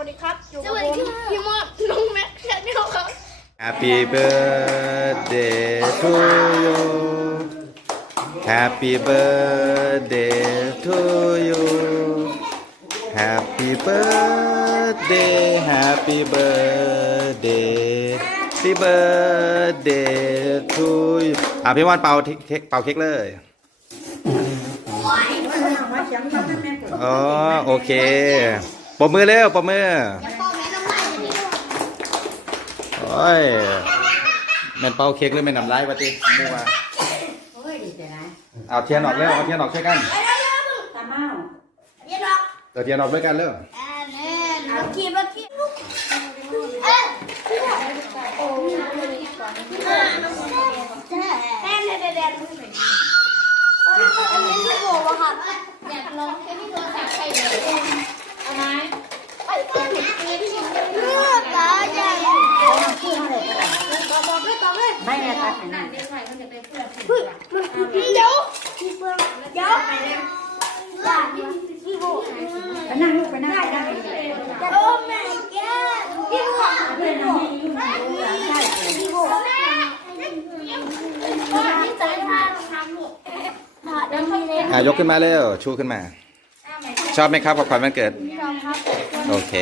วัสดีครับอยู่สกับวัสผดีมค่ะพี่มอดน้องแม็กซ์แชนแนลครับ Happy birthday to you Happy birthday to you Happy birthday Happy birthday Happy birthday to you อะพี่วันเป่าเค้กเป่าเค้กเลย อ๋อโอเค ปมมือเร็วปมมืออย่าเป่าแม่น้ำลายจะนี่ด้วยโอ้ยแม่นเป่าเค้กหรือแม่นน้ำลายวะติมั่วโอ้ยดีใจนะเอาเทียนออกเร็วเอาเทียนออกช่วยกันตาเมาเดี๋ยวดอกเอาเทียนออกด้วยกันเร็วแอนแอนรถขี่รถขี่เอ๊ะโอ้ยแอนแอนแอนแอนอันนี้ที่บอกว่าครับอยากลองแค่ที่โทรศัพท์ใครเลยเอาไหมไปกันเลือกตาใหญ่ พูดอะไรก็ได้ ต่อต่อ เลยต่อเลยไม่เนี่ยตัดให้นั่นเดี๋ยวเดี๋ยวพี่เปิ้ลเดี๋ยวอย่าพี่พี่โบไปนั่งลูกไปนั่งไปนั่งโอ้แม่แกพี่โบพี่โบพี่โบแม่พี่ใจพาทำลูกเดี๋ยวพี่เล่นอะยกขึ้นมาเร็วชูขึ้นมา ชอบไหมครับของขวัญวันเกิด โอเค